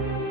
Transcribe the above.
thank you